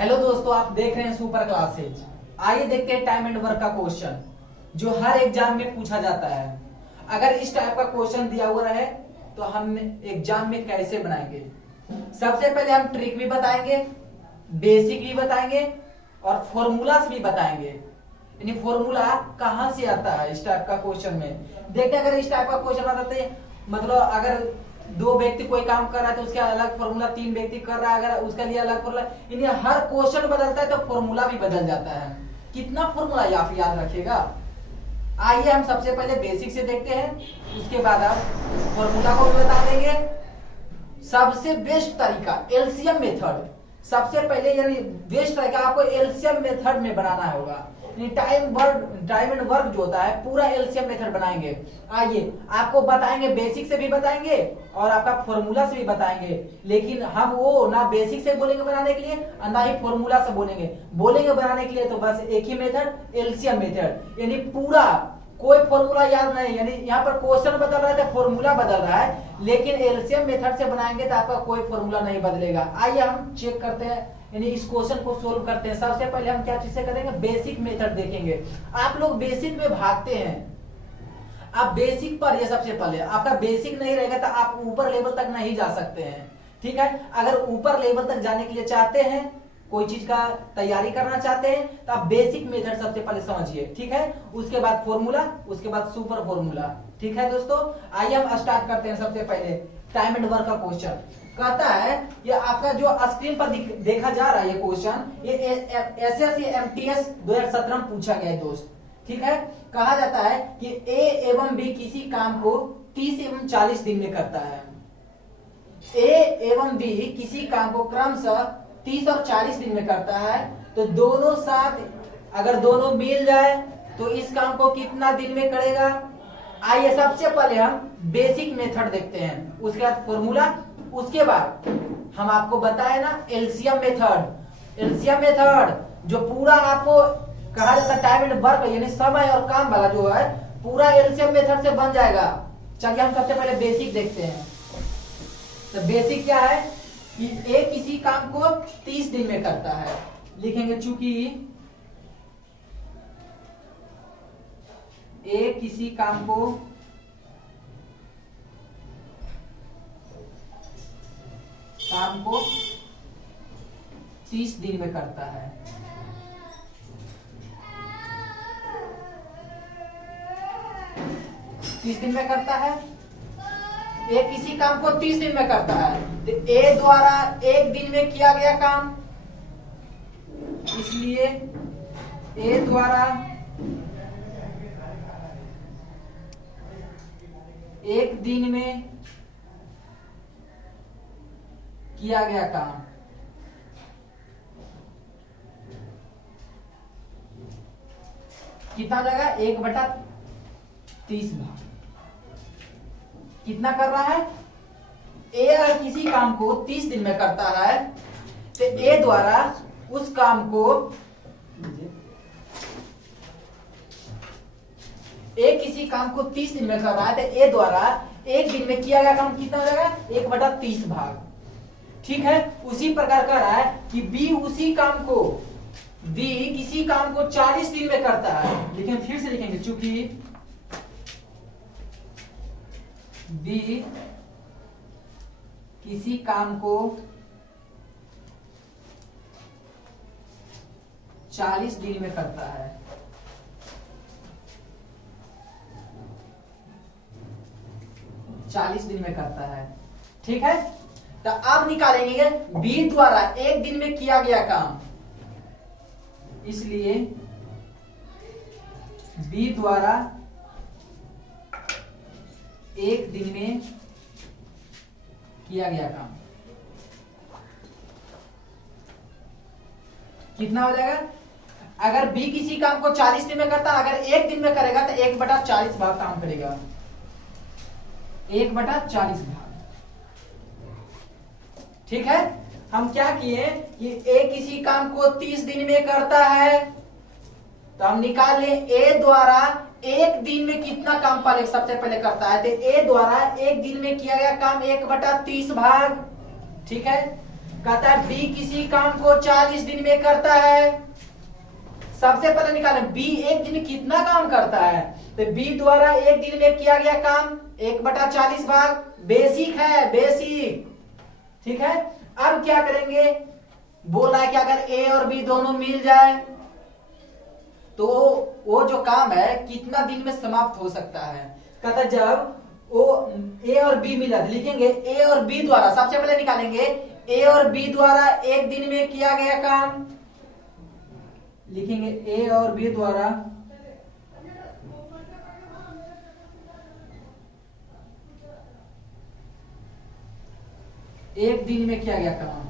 Hello दोस्तों, आप देख रहे हैं सुपर क्लासेज। आइए देखते हैं टाइम एंड वर्क का क्वेश्चन जो हर एग्जाम में पूछा जाता है। अगर इस टाइप का क्वेश्चन दिया हुआ है तो हम एग्जाम में कैसे बनाएंगे। सबसे पहले हम ट्रिक भी बताएंगे, बेसिक भी बताएंगे और फॉर्मूलास भी बताएंगे। यानी फॉर्मूला कहां से आता है इस टाइप का क्वेश्चन में। देखते हैं अगर इस टाइप का क्वेश्चन आता है, मतलब अगर दो व्यक्ति कोई काम कर रहा है तो उसका अलग फॉर्मूला, तीन व्यक्ति कर रहा है अगर उसका लिए अलग फॉर्मूला, यानी हर क्वेश्चन बदलता है तो फॉर्मूला भी बदल जाता है। कितना फॉर्मूला आप याद रखिएगा। आइए हम सबसे पहले बेसिक से देखते हैं, उसके बाद आप फॉर्मूला को भी बता देंगे। सबसे बेस्ट तरीका एलसीएम मेथड, सबसे पहले यानी बेस्ट तरीका आपको एलसीएम मेथड में बनाना होगा। टाइम एंड वर्क जो होता है पूरा एलसीएम मेथड बनाएंगे। आइए आपको बताएंगे, बेसिक से भी बताएंगे और आपका फॉर्मूला से भी बताएंगे। लेकिन हम वो ना बेसिक से बोलेंगे बनाने के लिए और ना ही फॉर्मूला से बोलेंगे बनाने के लिए। तो बस एक ही मेथड, एलसीएम मेथड, यानी पूरा कोई फॉर्मूला याद नहीं। यानी यहाँ पर क्वेश्चन बदल रहा है तो फॉर्मूला बदल रहा है, लेकिन एलसीएम मेथड से बनाएंगे तो आपका कोई फॉर्मूला नहीं बदलेगा। आइए हम चेक करते हैं, यानी इस क्वेश्चन को सोल्व करते हैं। सबसे पहले हम क्या चीज से करेंगे, बेसिक मेथड देखेंगे। आप लोग बेसिक में भागते हैं, आप बेसिक पर, ये सबसे पहले आपका बेसिक नहीं रहेगा तो आप ऊपर लेवल तक नहीं जा सकते हैं। ठीक है, अगर ऊपर लेवल तक जाने के लिए चाहते हैं, कोई चीज का तैयारी करना चाहते हैं तो आप बेसिक मेथड सबसे पहले समझिए। ठीक है, उसके बाद फॉर्मूला, उसके बाद सुपर फॉर्मूला। ठीक है दोस्तों, आइए हम स्टार्ट करते हैं। सबसे पहले टाइम एंड वर्क का क्वेश्चन कहता है, ये आपका जो स्क्रीन पर देखा जा रहा है ये क्वेश्चन, ये एसएससी एमटीएस 2017 में पूछा गया है दोस्त। ठीक है, कहा जाता है कि ए एवं बी किसी काम को 30 एवं 40 दिन में करता है। ए एवं बी किसी काम को क्रमशः 30 और 40 दिन में करता है, तो दोनों साथ अगर दोनों मिल जाए तो इस काम को कितना दिन में करेगा। आइए सबसे पहले हम बेसिक मेथड देखते हैं, उसके बाद फॉर्मूला, उसके बाद हम आपको बताए ना एलसीएम मेथड। एलसीएम मेथड जो पूरा आपको कहा जाता है टाइम एंड वर्क, यानी समय और काम वाला जो है पूरा एलसीएम मेथड से बन जाएगा। चलिए हम सबसे पहले बेसिक देखते हैं। तो बेसिक क्या है कि ए किसी काम को 30 दिन में करता है। लिखेंगे चूंकि ए किसी काम को 30 दिन में करता है। ए किसी काम को 30 दिन में करता है, तो ए द्वारा एक दिन में किया गया काम, इसलिए ए द्वारा एक दिन में किया गया काम कितना हो जाएगा, 1/30 भाग। कितना कर रहा है, ए अगर किसी काम को 30 दिन में करता है तो ए द्वारा उस काम को, ए किसी काम को 30 दिन में कर रहा है तो ए द्वारा एक दिन में किया गया काम कितना हो जाएगा, 1/30 भाग। ठीक है, उसी प्रकार कर रहा है कि बी किसी काम को 40 दिन में करता है। लेकिन फिर से लिखेंगे चूंकि बी किसी काम को 40 दिन में करता है, ठीक है। तो अब निकालेंगे बी द्वारा एक दिन में किया गया काम, इसलिए बी द्वारा एक दिन में किया गया काम कितना हो जाएगा। अगर बी किसी काम को 40 दिन में करता है, अगर एक दिन में करेगा तो 1/40 भाग काम करेगा, 1/40 भाग। ठीक है, हम क्या किए कि ए किसी काम को 30 दिन में करता है, तो हम निकाल लें ए द्वारा एक दिन में कितना काम पहले सबसे पहले करता है, तो ए द्वारा एक दिन में किया गया काम 1/30 भाग। ठीक है, कहता है बी किसी काम को 40 दिन में करता है। सबसे पहले निकालें बी एक दिन में कितना काम करता है, तो बी द्वारा एक दिन में किया गया काम 1/40 भाग, बेसिक है, बेसिक, ठीक है। अब क्या करेंगे, बोला है कि अगर ए और बी दोनों मिल जाए तो वो जो काम है कितना दिन में समाप्त हो सकता है। कहता जब वो ए और बी मिला, लिखेंगे ए और बी द्वारा, सबसे पहले निकालेंगे ए और बी द्वारा एक दिन में किया गया काम, लिखेंगे ए और बी द्वारा एक दिन में किया गया काम।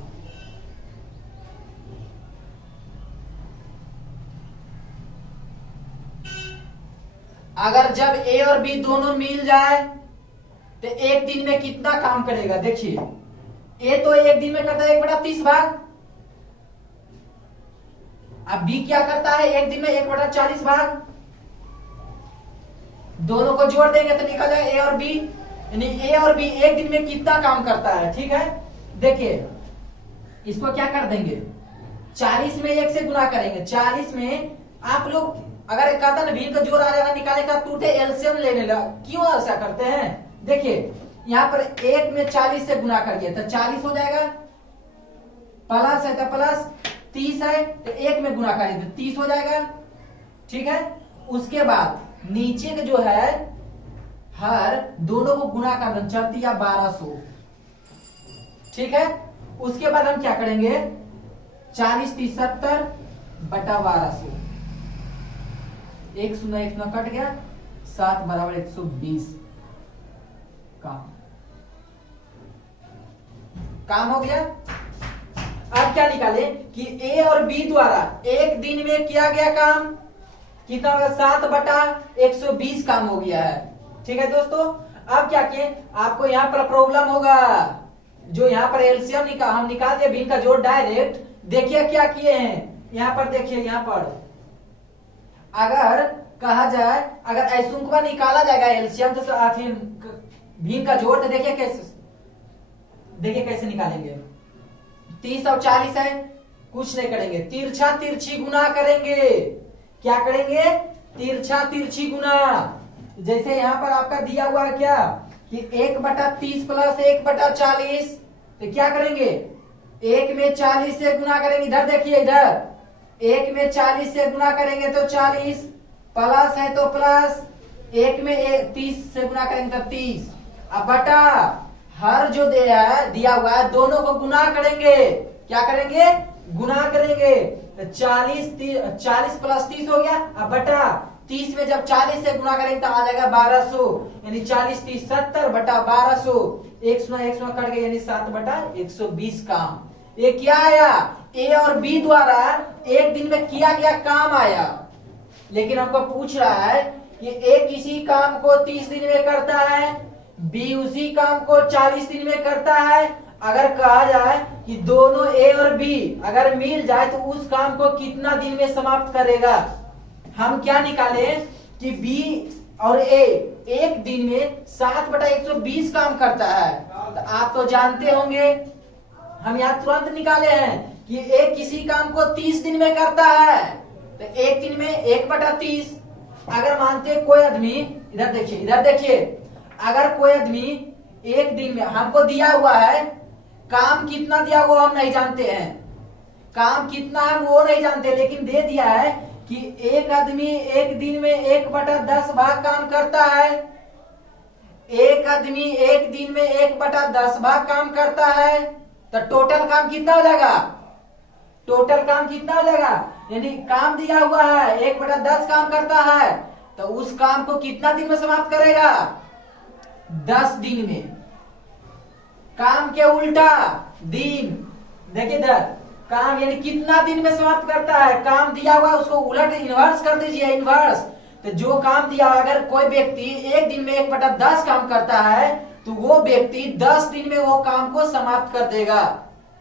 अगर जब ए और बी दोनों मिल जाए तो एक दिन में कितना काम करेगा, देखिए ए तो एक दिन में करता है 1/30 भाग, अब बी क्या करता है एक दिन में 1/40 भाग, दोनों को जोड़ देंगे तो निकल जाएगा ए और बी, यानी ए और बी एक दिन में कितना काम करता है, ठीक है। देखिए इसको क्या कर देंगे, 40 में 1 से गुना करेंगे, 40 में आप लोग अगर कहता ना भीड़ का जोर आ जाएगा निकाले का टूटे एलसीएम लेने लगा, क्यों ऐसा करते हैं, देखिए यहां पर 1 में 40 से गुना करिए तो 40 हो जाएगा, प्लस है तो प्लस, 30 है तो 1 में गुना करिए तो 30 हो जाएगा, ठीक है। उसके बाद नीचे के जो है हर दोनों को गुना कर दो, 1200, ठीक है। उसके बाद हम क्या करेंगे, 40 30 70/1200, 1 0 1 0 कट गया, 7 बराबर 120 काम हो गया। अब क्या निकाले कि ए और बी द्वारा एक दिन में किया गया काम कितना होगा, 7/120 काम हो गया है, ठीक है दोस्तों। अब क्या किए, आपको यहाँ पर प्रॉब्लम होगा, जो यहाँ पर एलसीएम हम निकाल दिए बी का जोड़ डायरेक्ट, देखिए क्या किए हैं यहाँ पर, देखिए यहाँ पर अगर कहा जाए अगर ऐसुंकवा निकाला जाएगा एलसीएम तो भीम का जोड़, तो देखिए कैसे निकालेंगे, 30 और 40 है, कुछ नहीं करेंगे, तिरछा तिरछी गुना करेंगे, क्या करेंगे, तिरछा तिरछी गुना। जैसे यहाँ पर आपका दिया हुआ है क्या कि 1/30 प्लस 1/40, तो क्या करेंगे 1 में 40 से गुना करेंगे, इधर देखिए इधर 1 में 40 से गुना करेंगे तो 40, प्लस है तो प्लस, 1 में 30 से गुना करेंगे तो 30, अब बटा हर जो दिया हुआ है दोनों को गुना करेंगे, क्या करेंगे, गुना करेंगे, तो 40 प्लस 30 हो गया, अब बटा 30 में जब 40 से गुना करेंगे तो आ जाएगा 1200, यानी 40 30 70/1200, 1 0 कट गया, यानी 7/120 काम। ये क्या आया, ए और बी द्वारा एक दिन में किया गया काम आया। लेकिन हमको पूछ रहा है कि ए किसी काम को 30 दिन में करता है, बी उसी काम को 40 दिन में करता है। अगर कहा जाए कि दोनों ए और बी अगर मिल जाए तो उस काम को कितना दिन में समाप्त करेगा, हम क्या निकाले कि बी और ए एक दिन में 7/120 काम करता है, तो आप तो जानते होंगे, हम यहाँ तुरंत निकाले हैं कि ए किसी काम को 30 दिन में करता है, तो एक दिन में 1/30। अगर मानते कोई आदमी, इधर देखिए अगर कोई आदमी एक दिन में, हमको दिया हुआ है काम कितना दिया हुआ हम नहीं जानते हैं, काम कितना हम वो नहीं जानते, लेकिन दे दिया है कि एक आदमी एक दिन में 1/10 भाग काम करता है, एक आदमी एक दिन में 1/10 भाग काम करता है, तो टोटल काम कितना हो जाएगा, टोटल काम कितना हो जाएगा, यानी काम दिया हुआ है 1/10 काम करता है, तो उस काम को कितना दिन में समाप्त करेगा, 10 दिन में। काम के उल्टा दिन, देखिए इधर काम यानी कितना दिन में समाप्त करता है, काम दिया हुआ उसको उलट इन्वर्स कर दीजिए, इन्वर्स। तो जो काम दिया अगर कोई व्यक्ति एक दिन में 1/10 काम करता है तो वो व्यक्ति 10 दिन में वो काम को समाप्त कर देगा,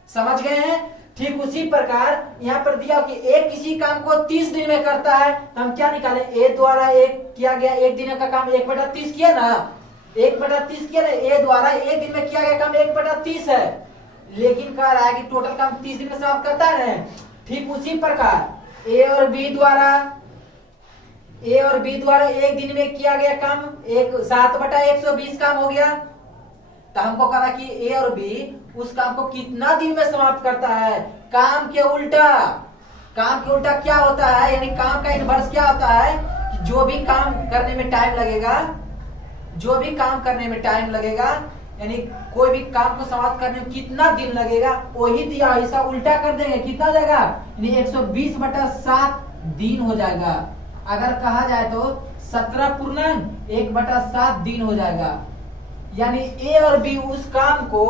समझ गए हैं। ठीक उसी प्रकार यहाँ पर दिया कि एक किसी काम को 30 दिन में करता है, तो हम क्या निकाले, ए द्वारा एक किया गया एक दिन का काम 1/30 किया ना, 1/30 किया ना, ए द्वारा एक दिन में किया गया काम 1/30 है, लेकिन कह रहा है कि टोटल काम 30 दिन में समाप्त करता है। ठीक उसी प्रकार ए और बी द्वारा एक दिन में किया गया काम 7/120 काम हो गया। तो हमको कहा कि ए और बी उस काम को कितना दिन में समाप्त करता है। काम के उल्टा क्या होता है, यानी काम का इनवर्स क्या होता है कि जो भी काम करने में टाइम लगेगा, यानी कोई भी काम को समाप्त करने में कितना दिन लगेगा वही दिया, इसका उल्टा कर देंगे, कितना हो जाएगा, यानी 120/7 दिन हो जाएगा। अगर कहा जाए तो 17.1/7 दिन हो जाएगा। यानी ए और बी उस काम को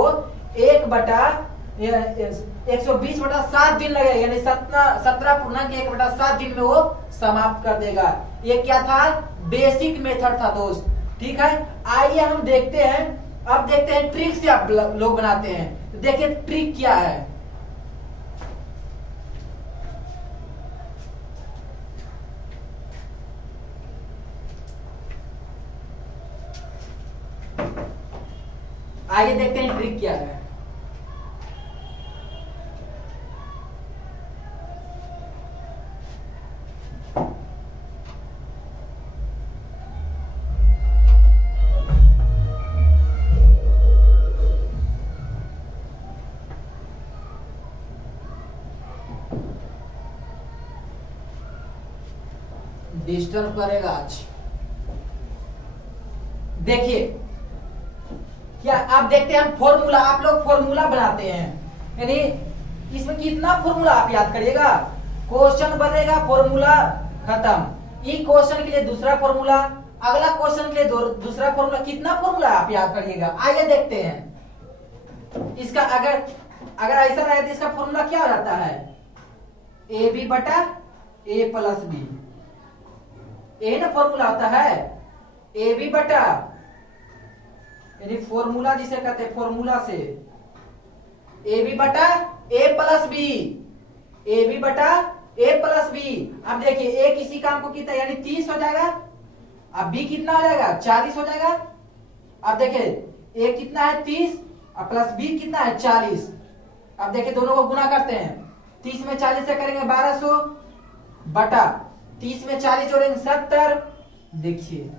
1/120/7 दिन लगेगा, यानी 17.1/7 दिन में वो समाप्त कर देगा। ये क्या था, बेसिक मेथड था दोस्त। ठीक है, आइए हम देखते हैं, अब देखते हैं ट्रिक से आप लोग बनाते हैं। तो देखिए ट्रिक क्या है। आइए देखते हैं ट्रिक क्या है। डिस्टर्ब करेगा आज। देखिए क्या आप देखते हैं, हम फॉर्मूला, आप लोग फॉर्मूला बनाते हैं, यानी इसमें कितना फॉर्मूला आप याद करिएगा। क्वेश्चन बनेगा, फॉर्मूला खत्म। ई क्वेश्चन के लिए दूसरा फॉर्मूला, अगला क्वेश्चन के लिए दूसरा फॉर्मूला, कितना फॉर्मूला आप याद करिएगा। आइए देखते हैं इसका, अगर ऐसा रहे तो इसका फॉर्मूला क्या हो जाता है, ए बी बटा ए प्लस बी। ये ना फॉर्मूला होता है, ए बी बटा, यानी फॉर्मूला जिसे कहते हैं, फॉर्मूला से ए बी बटा ए प्लस बी, ए बी बटा ए प्लस बी। अब देखिए ए किसी काम को कितना, यानी 30 हो जाएगा। अब बी कितना हो जाएगा, 40 हो जाएगा। अब देखिए ए कितना है 30 और प्लस बी कितना है 40। अब देखिए दोनों को गुना करते हैं, 30 में 40 से करेंगे 1200 बटा 30 में 40 जोड़ेंगे 70। देखिए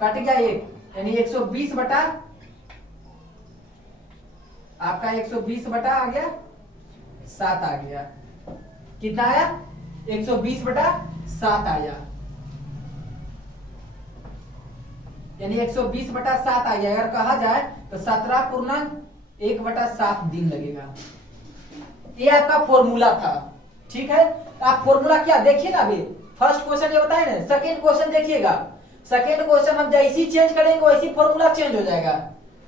कट गया एक, यानी 120 बटा, आपका 120 आ गया 7 आ गया। कितना आया, 120/7 आया, यानी 120/7 आया। अगर कहा जाए तो 17.1/7 दिन लगेगा। ये आपका फॉर्मूला था। ठीक है, आप फॉर्मूला क्या देखिए ना, अभी फर्स्ट क्वेश्चन ये बताए ना, सेकेंड क्वेश्चन देखिएगा। सेकेंड क्वेश्चन हम जैसी चेंज करेंगे वैसी फॉर्मूला चेंज हो जाएगा।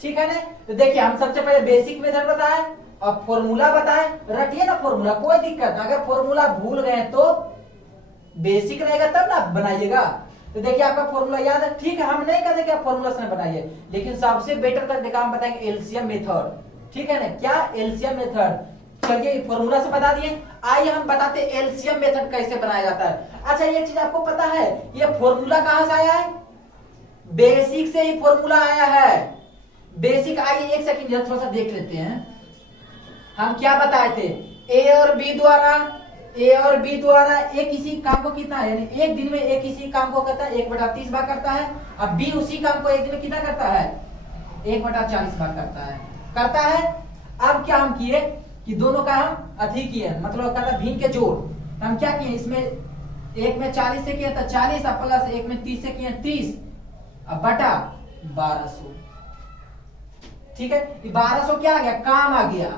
ठीक है ना, तो देखिए हम सबसे पहले बेसिक मेथड बताए और फॉर्मूला बताए, रटिए ना फॉर्मूला, कोई दिक्कत ना। अगर फॉर्मूला भूल गए तो बेसिक रहेगा तब ना बनाइएगा। तो देखिए आपका फॉर्मूला याद है, ठीक है, हम नहीं कहते कि आप फॉर्मूला से बनाइए, लेकिन सबसे बेटर करके हम बताएंगे एलसीएम मेथड। ठीक है ना, क्या एलसीएम मेथड। चलिए फॉर्मूला से बता दिए, आइए हम बताते हैं एलसीएम मेथड कैसे बनाया जाता है। अच्छा ये चीज आपको पता है, ये फॉर्मूला कहां से आया है, बेसिक से ही फॉर्मूला आया है। बेसिक, आइए एक सेकंड थोड़ा सा देख लेते हैं। हम क्या बताए थे, ए और बी द्वारा एक किसी काम को कितना है, यानी एक दिन में एक किसी काम को करता है 1/30 भाग करता है। अब बी उसी काम को एक दिन में कितना करता है, 1/40 भाग करता है। अब क्या हम किए कि दोनों का हम अति किए, मतलब कहता भिन्न के जोड़। हम क्या किए, इसमें एक में 40 से किया था 40 और प्लस एक में 30 से किया 30 अब बटा 1200। ठीक है, 1200 क्या आ गया, काम आ गया।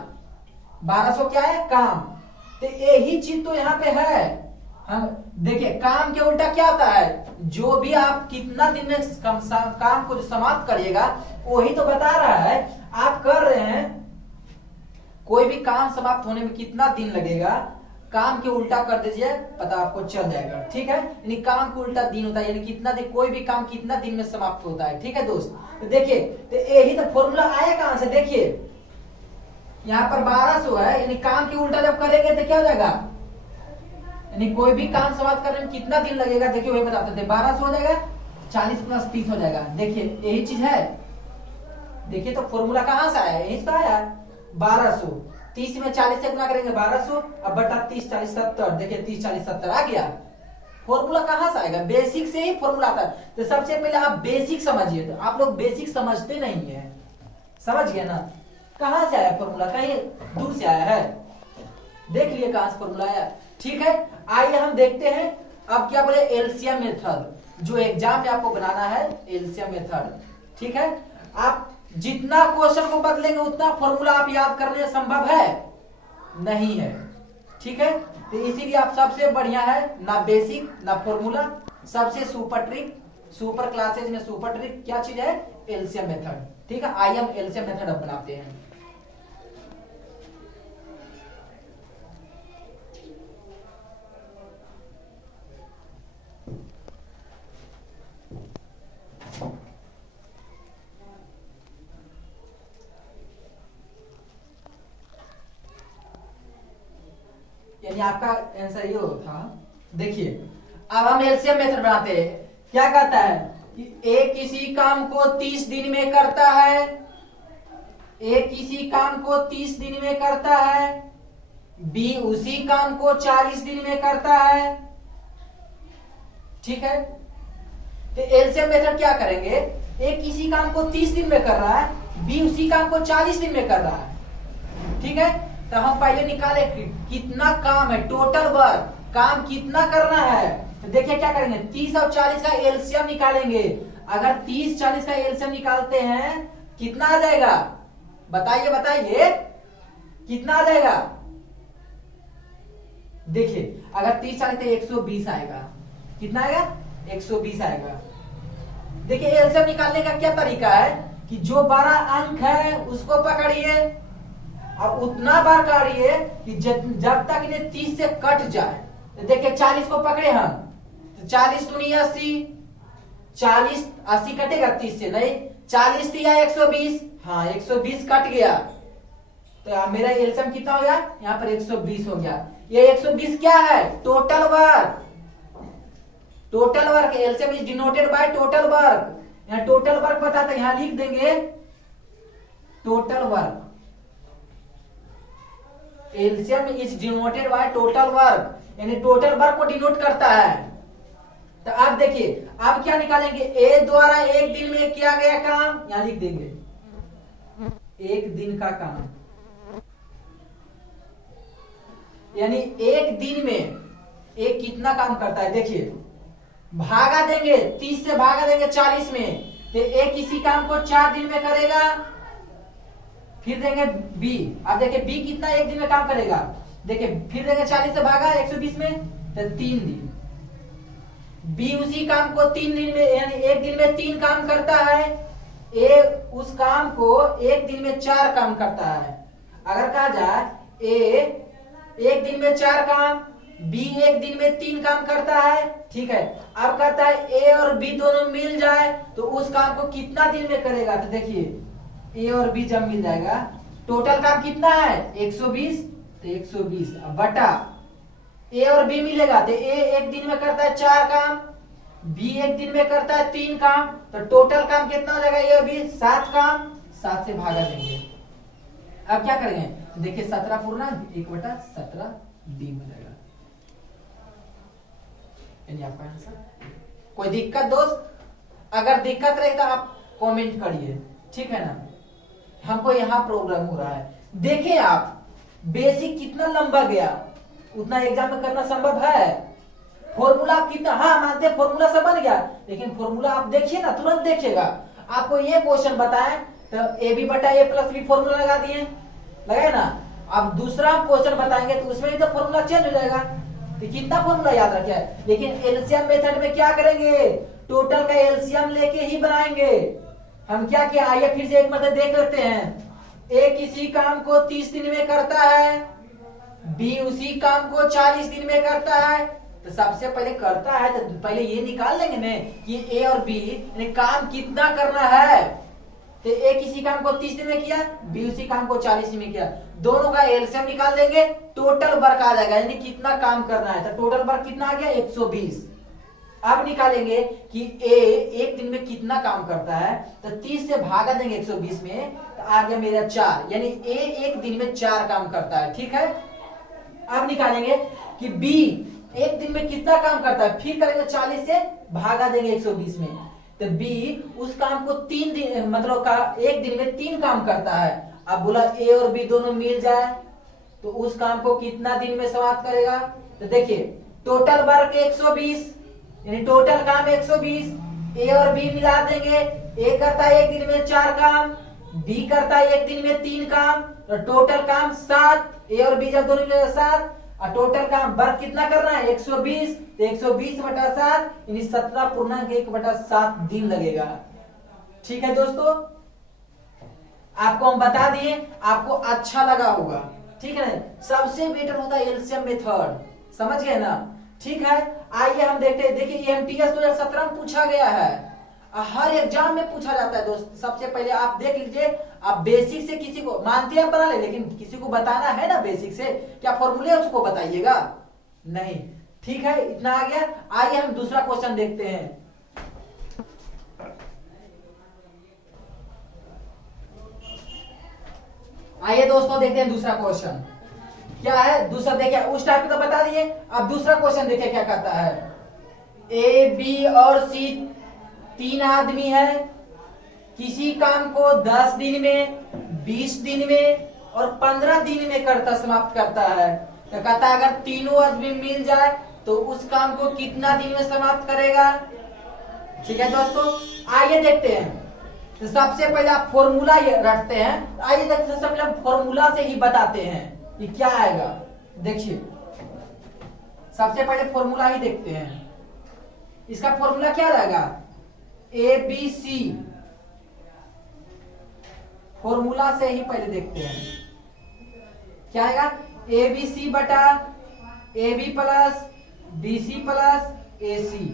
1200 क्या है, काम। तो यही चीज तो यहाँ पे है। हम देखिए काम के उल्टा क्या होता है, जो भी आप कितना दिन में काम को जो समाप्त करिएगा वही तो बता रहा है। आप कर रहे हैं, कोई भी काम समाप्त होने में कितना दिन लगेगा, काम के उल्टा कर दीजिए, पता आपको चल जाएगा। ठीक है, यानी काम को उल्टा दिन होता है, यानी कितना दिन, कोई भी काम कितना दिन में समाप्त होता है। ठीक है दोस्त, तो देखिए तो यही तो फॉर्मूला आया कहां से, देखिए यहाँ पर 1200 है, यानी काम के उल्टा जब करेंगे तो क्या हो जाएगा, यानी कोई भी काम समाप्त करने में कितना दिन लगेगा, देखिए वही बताते थे, 1200 हो जाएगा, 40 + 30 हो जाएगा। देखिए यही चीज है। देखिए तो फॉर्मूला कहां से आया, यही से आया। 1200, 30 में 40 से गुना करेंगे 1200, अब बटा 30 40 70, देखिए 30 40 70 आ गया। फॉर्मूला कहां से आएगा? बेसिक से ही फॉर्मूला आता है। तो सबसे पहले आप बेसिक समझिए। तो आप लोग बेसिक समझते नहीं है, समझ गए ना? कहां से आया फॉर्मूला? कहीं दूर से आया है? देख लिए कहां से फॉर्मूला आया। ठीक है, आइए हम देखते हैं अब क्या बोले, एलसीएम मेथड, जो एग्जाम में आपको बनाना है एलसीएम मेथड। ठीक है, आप जितना क्वेश्चन को बदलेंगे उतना फॉर्मूला आप याद करने संभव है नहीं है। ठीक है, तो इसीलिए आप सबसे बढ़िया है ना बेसिक ना फॉर्मूला, सबसे सुपर ट्रिक, सुपर क्लासेज में सुपर ट्रिक क्या चीज है? LCM method. ठीक है, आइए हम एलसीएम मेथड अब बनाते हैं। यानी आपका आंसर ये था। देखिए अब हम एलसीएम मेथड बनाते हैं। क्या कहता है कि ए किसी काम को 30 दिन में करता है, ए किसी काम को 30 दिन में करता है, बी उसी काम को 40 दिन में करता है। ठीक है, तो एलसीएम मेथड क्या करेंगे, ए किसी काम को 30 दिन में कर रहा है, बी उसी काम को 40 दिन में कर रहा है। ठीक है, तो हम पहले निकाले कितना काम है, टोटल वर्क, काम कितना करना है। तो देखिए क्या करेंगे, 30 और 40 का एलसीएम निकालेंगे। अगर 30 40 का एलसीएम निकालते हैं कितना आ जाएगा? बताइए बताइए कितना आ जाएगा? देखिए अगर 30 40 तो 120 आएगा। कितना आएगा? 120 आएगा। देखिए एलसीएम निकालने का क्या तरीका है कि जो 12 अंक है उसको पकड़िए और उतना बार काटिए कि जब तक इन्हें 30 से कट जाए। तो देखिए 40 को पकड़े हम, तो 40 दूनी 80, 40 80 कटेगा 30 से नहीं, 40 दिया 120, हाँ 120 कट गया। तो मेरा एलसीएम कितना हो गया? यहाँ पर 120 हो गया। ये 120 क्या है? Total work. Total work, LCM is denoted by total work. यहाँ टोटल वर्क बताता है, यहाँ लिख देंगे total work. LCM is denoted by total work, यानी टोटल वर्क को डिनोट करता है। तो आप देखिए आप क्या निकालेंगे, ए द्वारा एक दिन में किया गया काम, यहां लिख देंगे एक दिन का काम, यानी एक दिन में एक कितना काम करता है। देखिए भागा देंगे, 30 से भागा देंगे 40 में, तो एक इसी काम को 4 दिन में करेगा। फिर देंगे बी, अब देखिए बी कितना एक दिन में काम करेगा। देखिए फिर देंगे 40 से भागा 120 में, तो 3 दिन। बी उसी काम को 3 दिन में, यानी एक दिन में 3 काम करता है। ए उस काम को एक दिन में 4 काम करता है। अगर कहा जाए ए एक दिन में 4 काम, बी एक दिन में 3 काम करता है। ठीक है, अब कहता है ए और बी दोनों मिल जाए तो उस काम को कितना दिन में करेगा। तो देखिए ए और बी जब मिल जाएगा, टोटल काम कितना है 120, तो 120 बटा ए और बी मिलेगा, तो ए एक दिन में करता है 4 काम, बी एक दिन में करता है 3 काम, तो टोटल काम कितना हो जाएगा ए और बी 7 काम, 7 से भागा देंगे। अब क्या करेंगे, तो देखिए 17 पूर्णांक 1/17 डी हो जाएगा, यानी आपका आंसर। कोई दिक्कत दोस्त? अगर दिक्कत रहे तो आप कमेंट करिए, ठीक है ना। हमको यहाँ प्रॉब्लम हो रहा है। देखें आप बेसिक कितना लंबा गया, उतना एग्जाम में करना संभव है। फॉर्मूला कितना, हाँ मानते हैं फॉर्मूला सब बन गया, लेकिन फॉर्मूला आप देखिए ना, तुरंत देखिएगा। आपको ये क्वेश्चन बताएं तो ए बी बटा ए प्लस बी फॉर्मूला लगा दिए, लगाए ना। अब दूसरा क्वेश्चन बताएंगे तो उसमें तो फॉर्मूला चेंज हो जाएगा, तो कितना फॉर्मूला याद रखे है। लेकिन एलसीएम मेथड में क्या करेंगे, टोटल का एलसीएम लेके ही बनाएंगे। हम क्या किया, आइए फिर से एक मतलब देख लेते हैं। ए किसी काम को 30 दिन में करता है, बी उसी काम को 40 दिन में करता है। तो सबसे पहले करता है तो पहले ये निकाल लेंगे ना कि ए और बी काम कितना करना है। तो ए किसी काम को 30 दिन में किया, बी उसी काम को 40 दिन में किया, दोनों का एलसीएम निकाल देंगे, टोटल वर्क आ जाएगा, यानी कितना काम करना है। तो टोटल वर्क कितना आ गया 120। अब निकालेंगे कि ए एक दिन में कितना काम करता है, तो 30 से भागा देंगे 120 में, तो आ गया मेरा 4, यानी ए एक दिन में 4 काम करता है। ठीक है, अब निकालेंगे कि बी एक दिन में कितना काम करता है, फिर करेंगे 40 से भागा देंगे 120 में, तो बी उस काम को 3 दिन मतलब का एक दिन में 3 काम करता है। अब बोला ए और बी दोनों मिल जाए तो उस काम को कितना दिन में समाप्त करेगा, तो देखिए टोटल वर्क 120, यानी टोटल काम 120, ए और बी मिला देंगे, ए करता है एक दिन में 4 काम, बी करता है एक दिन में 3 काम, तो टोटल काम 7, ए और बी जब दोनों मिलेगा 7, और टोटल काम वर्क कितना करना है 120, तो 120/7 यानी 17.1/7 दिन लगेगा। ठीक है दोस्तों, आपको हम बता दिए, आपको अच्छा लगा होगा। ठीक है ना, सबसे बेटर होता है एलसीएम मेथड, समझ गए ना। ठीक है, आइए हम देखते हैं। देखिए एमटीएस 2017 में पूछा गया है, हर एग्जाम में पूछा जाता है दोस्त। सबसे पहले आप देख लीजिए, आप बेसिक से किसी को मानते हैं बना ले, लेकिन किसी को बताना है ना बेसिक से, क्या फॉर्मूले उसको बताइएगा नहीं। ठीक है, इतना आ गया। आइए हम दूसरा क्वेश्चन देखते हैं। आइए दोस्तों देखते हैं दूसरा क्वेश्चन क्या है। दूसरा देखिए, उस टाइप का तो बता दिए, अब दूसरा क्वेश्चन देखिए क्या कहता है। ए बी और सी 3 आदमी है, किसी काम को 10 दिन में, 20 दिन में और 15 दिन में करता समाप्त करता है। तो कहता है अगर तीनों आदमी मिल जाए तो उस काम को कितना दिन में समाप्त करेगा। ठीक है दोस्तों, आइए देखते हैं। तो सबसे पहले आप फॉर्मूला रखते हैं। आइए देखते हैं, सबसे पहले हम फॉर्मूला से ही बताते हैं कि क्या आएगा। देखिए सबसे पहले फॉर्मूला ही देखते हैं। इसका फॉर्मूला क्या रहेगा, ए बी सी, फॉर्मूला से ही पहले देखते हैं क्या आएगा। ए बी सी बटा A B plus B C plus A C,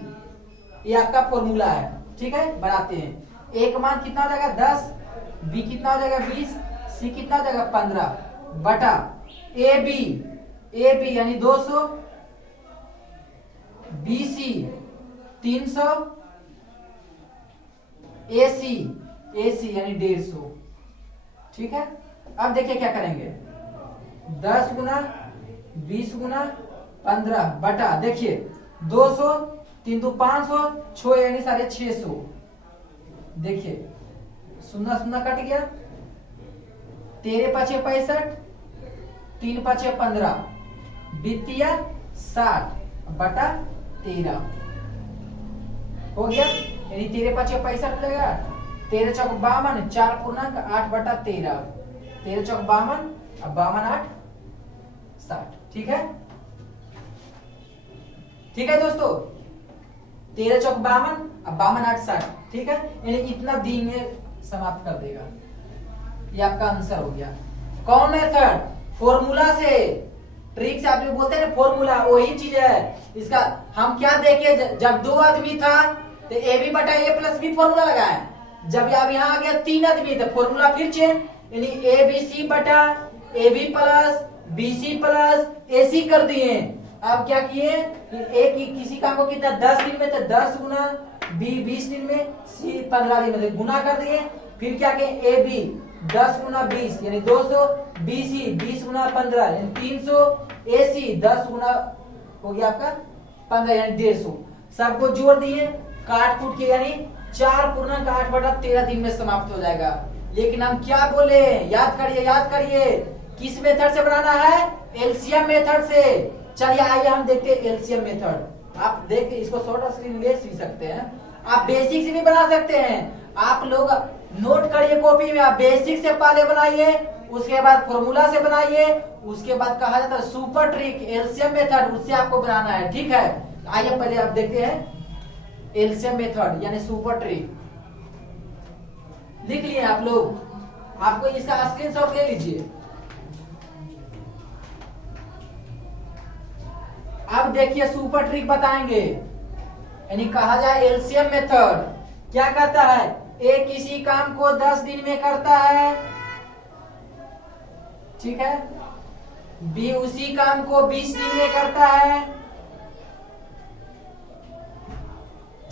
ये आपका फॉर्मूला है। ठीक है, बनाते हैं। ए का मान कितना हो जाएगा 10, बी कितना हो जाएगा 20, सी कितना हो जाएगा 15 बटा ए बी यानी 200, बी सी 300, ए सी यानी 150। ठीक है, अब देखिए क्या करेंगे, 10 गुना 20 गुना 15 बटा देखिए 200, 3 तो 500, 6 यानी 650। देखिए 0 कट गया, 13 5 65, 3 5 15, वित्तीय 60 बटा 13 हो गया, यानी 13 5 65 हो जाएगा, 13 चौक 52, 4 बटा 13, 13 चौक 52, अब 52 8 60। ठीक है, ठीक है दोस्तों, 13 चौक 52, अब 52 8 60। ठीक है, यानी इतना दिन में समाप्त कर देगा। ये आपका आंसर हो गया। कौन मेथड, फॉर्मूला से, ट्रिक से। आप जो बोलते हैं फॉर्मूला, वही चीज है इसका। हम क्या देखे, जब 2 आदमी था तो ए बी बटा ए प्लस बी फॉर्मूला लगाए, जब अब यहाँ आ गया 3 आदमी तो फॉर्मूला फिर चेंज, यानी ए बी सी बटा A B plus B C plus A C कर दिए। अब क्या किए, ए की किसी काम को कितना 10 दिन में, तो 10 गुना, बी 20 दिन में, सी 15 दिन में, गुना कर दिए। फिर क्या किए, ए बी 10 गुना 20 यानी 200, बी सी 20 गुना 15 यानी 300, ए सी 10 गुना हो गया आपका 15 यानी 150। सबको जोड़ दिए, काट कूट के, यानी 4 बटा 13 दिन में समाप्त हो जाएगा। लेकिन हम क्या बोले, याद करिए किस मेथड से बनाना है, एलसीएम मेथड से। चलिए आइए हम देखते हैं एलसीएम मेथड। आप देख इसको शॉर्ट स्क्रीन ले भी सकते हैं, आप बेसिक से भी बना सकते हैं। आप लोग नोट करिए कॉपी में, आप बेसिक से पहले बनाइए, उसके बाद फॉर्मूला से बनाइए, उसके बाद कहा जाता है सुपर ट्रिक एलसीएम मेथड, उससे आपको बनाना है। ठीक है, आइए पहले आप देखते हैं एलसीएम मेथड यानी सुपर ट्रिक। लिख लिए आप लोग, आपको इसका स्क्रीनशॉट ले लीजिए। अब देखिए सुपर ट्रिक बताएंगे, यानी कहा जाए एलसीएम मेथड। क्या कहता है, ए किसी काम को 10 दिन में करता है, ठीक है, बी उसी काम को 20 दिन में करता है,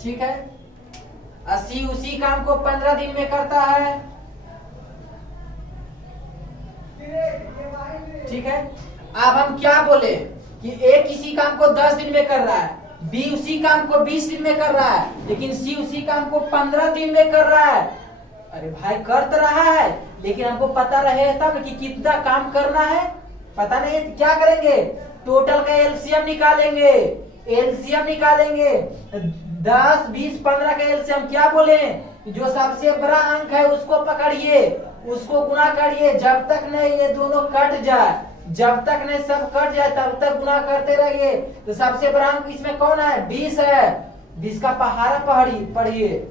ठीक है। सी उसी काम को 15 दिन में करता है, ठीक है। अब हम क्या बोले कि ए किसी काम को 10 दिन में कर रहा है, बी उसी काम को 20 दिन में कर रहा है, लेकिन सी उसी काम को 15 दिन में कर रहा है। अरे भाई कर तो रहा है, लेकिन हमको पता रहे तब कि कितना काम करना है। पता नहीं तो क्या करेंगे, टोटल का एलसीएम निकालेंगे। एलसीएम निकालेंगे 10, 20, 15 का एलसीएम क्या बोले, जो सबसे बड़ा अंक है उसको पकड़िए, उसको गुना करिए, जब तक नहीं ये दोनों कट जाए, जब तक नहीं सब कट जाए तब तक गुना करते रहिए। तो सबसे बड़ा अंक इसमें कौन है, 20 है। 20 का पहाड़ा पढ़िए।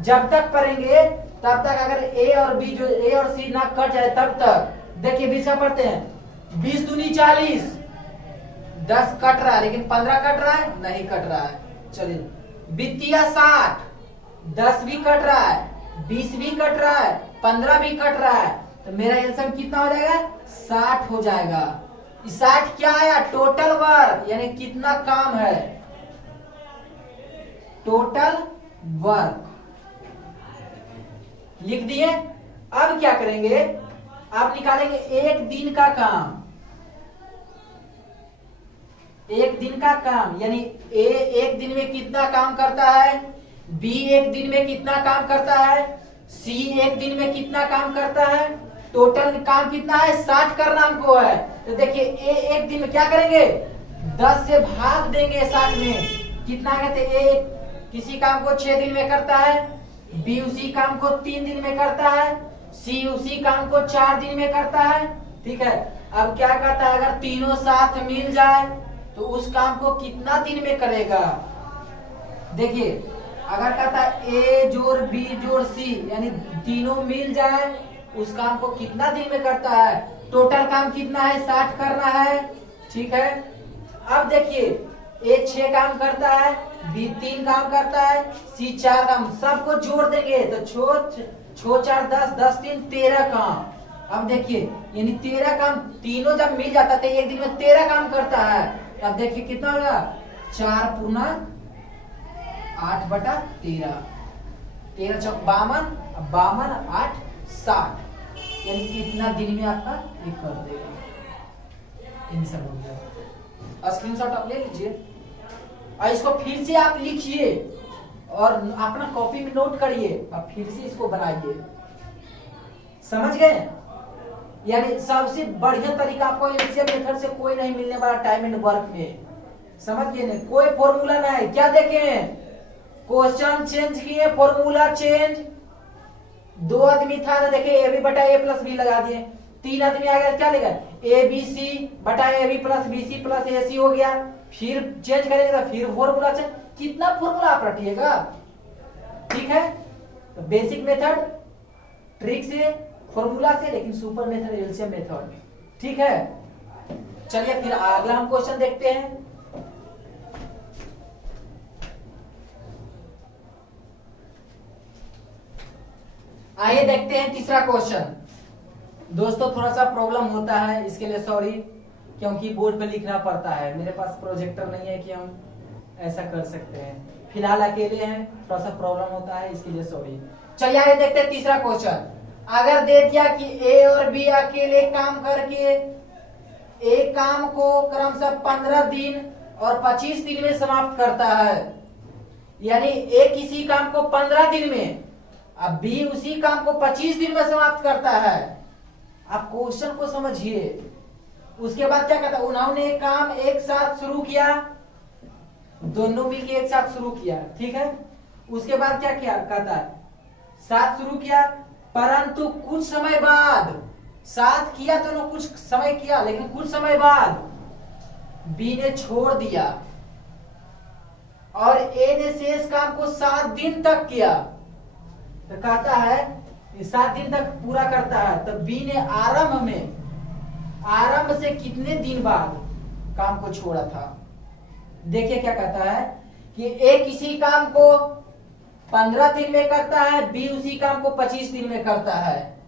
जब तक पढ़ेंगे तब तक अगर ए और बी जो ए और सी ना कट जाए तब तक। देखिए 20 का पढ़ते हैं, 20 दूनी 40, 10 कट रहा है लेकिन 15 कट रहा है, नहीं कट रहा है। चलिए वित्तीय 60, 10 भी कट रहा है, 20 भी कट रहा है, 15 भी कट रहा है, तो मेरा एलसीएम कितना हो जाएगा, 60 हो जाएगा। 60 क्या आया, टोटल वर्क, यानी कितना काम है, टोटल वर्क लिख दिए। अब क्या करेंगे, आप निकालेंगे एक दिन का काम। एक दिन का काम यानी ए एक दिन में कितना काम करता है, बी एक दिन में कितना काम करता है, सी एक दिन में कितना काम करता है, टोटल काम कितना है, 60 करना हमको है। तो देखिए ए एक दिन में क्या करेंगे, 10 से भाग देंगे 60 में, कितना कहते, ए किसी काम को 6 दिन में करता है, बी उसी काम को 3 दिन में करता है, सी उसी काम को 4 दिन में करता है, ठीक है। अब क्या कहता है, अगर तीनों साथ मिल जाए तो उस काम को कितना दिन में करेगा। देखिए अगर कहता है ए जोड़ बी जोड़ सी यानी तीनों मिल जाए, उस काम को कितना दिन में करता है, टोटल काम कितना है, 60 करना है, ठीक है। अब देखिए ए 6 काम करता है, बी 3 काम करता है, सी 4 काम, सबको जोड़ देंगे तो छो 4 10, 10 3 13 काम। अब देखिए यानी 13 काम तीनों जब मिल जाता है तो एक दिन में 13 काम करता है। अब देखिए कितना होगा, 4 पूर्णा 8/13, 13 चौक 52, 52 8 60, यानी कितना दिन में आपका ये कर देगा। इन सब हो गया, स्क्रीनशॉट आप ले लीजिए और इसको फिर से आप लिखिए और अपना कॉपी में नोट करिए और फिर से इसको बनाइए। समझ गए, यानी सबसे बढ़िया तरीका आपको एलसीएम मेथड से कोई नहीं मिलने वाला टाइम एंड वर्क में। समझ गए ना, कोई फॉर्मूला नहीं, क्या देखें, क्वेश्चन चेंज किए, फॉर्मूला चेंज। 2 आदमी था ना, देखे ए बी बटा ए प्लस बी लगा दिए, 3 आदमी आ गया, क्या लेगा, ए बी सी बटा A B plus B C plus A C हो गया। फिर चेंज करेगा, फिर फॉर्मूला चेंज, कितना फॉर्मूला आप रटिएगा, ठीक है। तो बेसिक मेथड ट्रिक से, फॉर्मूला से, लेकिन सुपर मेथड एलसीएम मेथड, ठीक है। चलिए फिर अगला हम क्वेश्चन देखते हैं। आइए देखते हैं तीसरा क्वेश्चन। दोस्तों थोड़ा सा प्रॉब्लम होता है, इसके लिए सॉरी, क्योंकि बोर्ड पे लिखना पड़ता है, मेरे पास प्रोजेक्टर नहीं है कि हम ऐसा कर सकते हैं, फिलहाल अकेले हैं, थोड़ा सा प्रॉब्लम होता है, इसके लिए सॉरी। चलिए आइए देखते हैं तीसरा क्वेश्चन। अगर दे दिया कि ए और बी अकेले काम करके एक काम को क्रमशः 15 दिन और 25 दिन में समाप्त करता है, यानी ए किसी काम को 15 दिन में, अब बी उसी काम को 25 दिन में समाप्त करता है। आप क्वेश्चन को समझिए। उसके बाद क्या कहता है, उन्होंने काम एक साथ शुरू किया, दोनों मिलकर एक साथ शुरू किया, ठीक है। उसके बाद क्या किया, कहता है साथ शुरू किया, परंतु कुछ समय बाद, साथ किया दोनों कुछ समय किया, लेकिन कुछ समय बाद बी ने छोड़ दिया और ए ने शेष काम को 7 दिन तक किया। तो कहता है 7 दिन तक पूरा करता है, तो बी ने आरंभ से कितने दिन बाद काम को छोड़ा था। देखिए क्या कहता है कि ए किसी काम को 15 दिन में करता है, बी उसी काम को 25 दिन में करता है।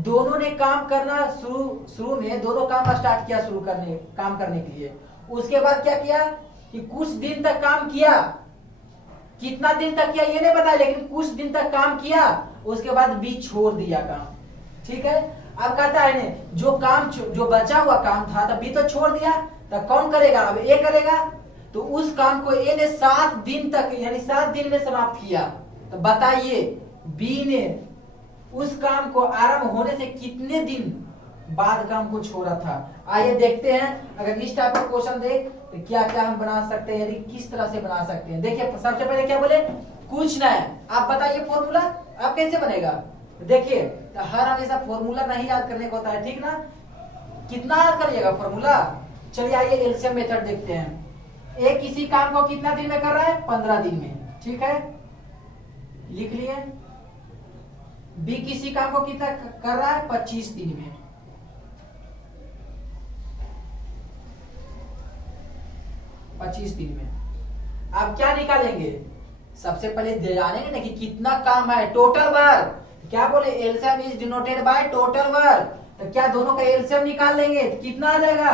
दोनों ने काम करना शुरू में दोनों काम स्टार्ट किया, काम करने के लिए। उसके बाद क्या किया कि कुछ दिन तक काम किया, कितना दिन तक किया ये नहीं बताया, लेकिन कुछ दिन तक काम किया, उसके बाद बी छोड़ दिया काम। ठीक है, अब कहता है ने जो काम जो बचा हुआ काम था तो बी तो छोड़ दिया, तो कौन करेगा, अब ए करेगा। तो उस काम को ए ने 7 दिन तक यानी 7 दिन में समाप्त किया। तो बताइए बी ने उस काम को आरंभ होने से कितने दिन बाद काम को छोड़ा था। आइए देखते हैं, अगर इस टाइप का क्वेश्चन दे तो क्या क्या हम बना सकते हैं, यानी किस तरह से बना सकते हैं। देखिए सबसे पहले क्या बोले, कुछ ना है, आप बताइए फॉर्मूला आप कैसे बनेगा। देखिए तो हर हमेशा फॉर्मूला नहीं याद करने को होता है, ठीक ना, कितना याद करिएगा फॉर्मूला। चलिए आइए एलसीएम मेथड देखते हैं। ए किसी काम को कितना दिन में कर रहा है, 15 दिन में, ठीक है, लिख लिए। बी किसी काम को कितना कर रहा है, 25 दिन में। अब क्या निकालेंगे, सबसे पहले जानेंगे ना कि कितना काम है, टोटल वर्क। क्या बोले, LCM is denoted by total work. तो क्या दोनों का एलसीएम निकाल लेंगे तो कितना आ जाएगा,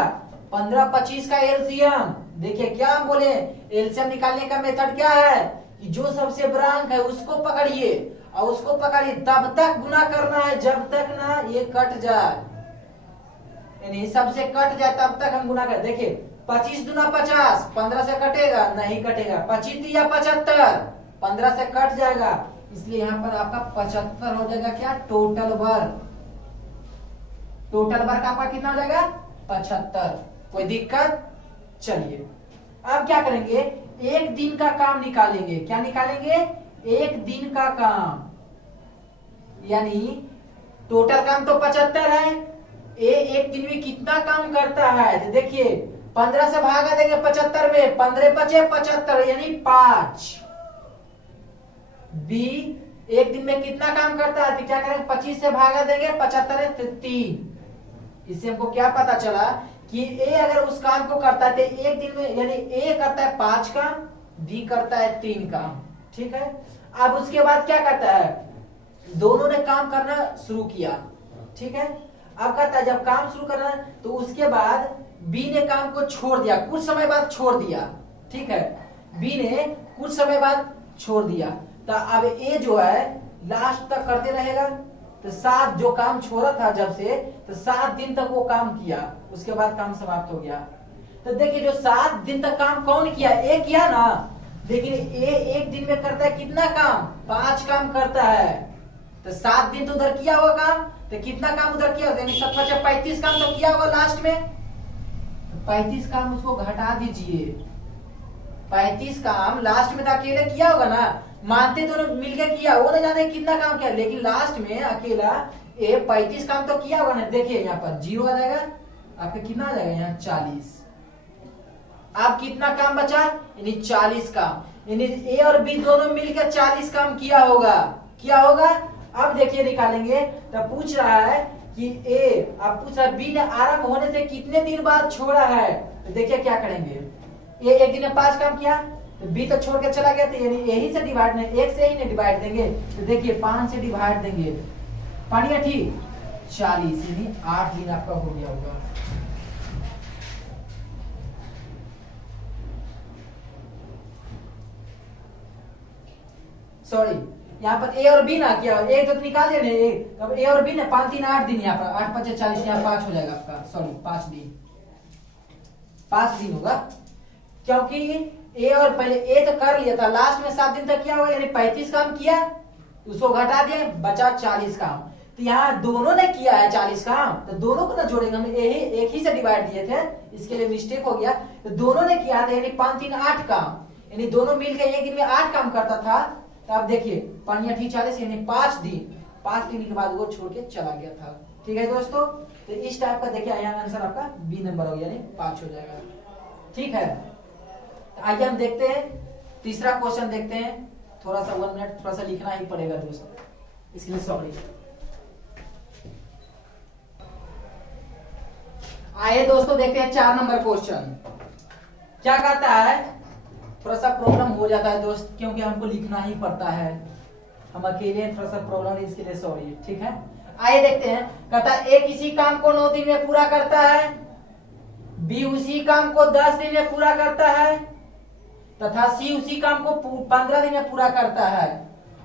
15-25 का एलसीएम। देखिए क्या हम बोले, एलसीएम निकालने का मेथड क्या है कि जो सबसे बड़ा अंक है उसको पकड़िए और उसको पकड़िए तब तक गुना करना है जब तक ना ये कट जाए, यानी सबसे कट जाए तब तक हम गुना कर। देखिए 25 दूना 50, 15 से कटेगा नहीं कटेगा, 25 या 75, 15 से कट जाएगा, इसलिए यहाँ पर आपका 75 हो जाएगा। क्या, टोटल वर्क। टोटल वर्क आपका कितना हो जाएगा, 75। कोई दिक्कत। चलिए अब क्या करेंगे, एक दिन का काम निकालेंगे। क्या निकालेंगे, एक दिन का काम, यानी टोटल काम तो 75 है, एक दिन में कितना काम करता है। तो देखिए 15 से भागा देंगे 75 में, 15 बचे 75 यानी 5। बी एक दिन में कितना काम करता है, तो क्या करेंगे 25 से भागा देंगे 75 है तो 3। इससे हमको क्या पता चला कि ए अगर उस काम को करता है तो एक दिन में, यानी ए करता है 5 काम, बी करता है 3 काम। ठीक है, अब उसके बाद क्या करता है, दोनों ने काम करना शुरू किया। ठीक है, अब कहता है जब काम शुरू करना तो उसके बाद बी ने काम को छोड़ दिया, कुछ समय बाद छोड़ दिया। ठीक है, बी ने कुछ समय बाद छोड़ दिया, तो अब ए जो है लास्ट तक करते रहेगा। तो 7 जो काम छोड़ा था जब से, तो 7 दिन तक वो काम किया, उसके बाद काम समाप्त हो गया। तो देखिए जो 7 दिन तक काम कौन किया, ए किया ना। लेकिन ए एक दिन में करता है कितना काम, 5 काम करता है। तो 7 दिन तो उधर किया हुआ काम, तो कितना काम उधर किया, यानी 35 काम तो किया होगा लास्ट में। 35 काम उसको घटा दीजिए, 35 काम लास्ट में तो अकेले किया होगा ना, मानते दोनों मिलकर किया, वो नहीं जानते कितना काम किया, लेकिन लास्ट में अकेला ए 35 काम तो किया होगा ना। देखिए यहाँ पर 0 आ जाएगा, आपका कितना आ जाएगा यहाँ 40। आप कितना काम बचा, यानी 40 काम, यानी ए और बी दोनों मिलकर 40 काम किया होगा। अब देखिए निकालेंगे, तो पूछ रहा है कि ए, आप पूछ रहा है बी ने आरंभ होने से कितने दिन बाद छोड़ा है। तो देखिए क्या करेंगे, ए एक दिन में 5 काम किया, तो बी तो छोड़ के चला गया, तो यानी यही से डिवाइड नहीं, 1 से ही नहीं डिवाइड देंगे। तो देखिए 5 से डिवाइड देंगे, पानी ठीक 40, यानी 8 दिन आपका हो गया होगा। सॉरी, यहाँ पर ए और बी ना किया, ए तो निकाल दिया, अब ए और बी ने 5 दिन 8 दिन, यहाँ पर 8 5 40, यहाँ 5 हो जाएगा आपका, सॉरी 5 दिन होगा, क्योंकि ए और पहले ए तो कर लिया था, लास्ट में 7 दिन तक किया होगा, यानी 35 काम किया, उसको घटा दिया, बचा 40 काम। तो यहाँ दोनों ने किया है 40 काम, तो दोनों को ना जोड़ेंगे, हम एक ही से डिवाइड दिए थे, इसके लिए मिस्टेक हो गया। तो दोनों ने किया था, यानी 5 3 8 काम, यानी दोनों मिलकर एक दिन में 8 काम करता था। तो आप देखिए 5 या 40, यानी 5 दिन के बाद वो छोड़ के चला गया था। ठीक है दोस्तों, तो इस टाइप का देखिए यहाँ आंसर आपका बी नंबर हो गया, यानी 5 हो जाएगा। ठीक है, आइए हम देखते हैं तीसरा क्वेश्चन देखते हैं। थोड़ा सा 1 मिनट थोड़ा सा लिखना ही पड़ेगा दोस्तों, इसके लिए सॉरी। आइए दोस्तों देखते हैं 4 नंबर क्वेश्चन क्या कहता है। थोड़ा सा प्रॉब्लम हो जाता है दोस्त, क्योंकि हमको लिखना ही पड़ता है, हम अकेले थोड़ा सा प्रॉब्लम है, इसके लिए सॉरी। ठीक है, आइए देखते हैं। कहता है ए किसी काम को 9 दिन में पूरा करता है, बी उसी काम को 10 दिन में पूरा करता है। तथा सी उसी काम को 15 दिन में पूरा करता है।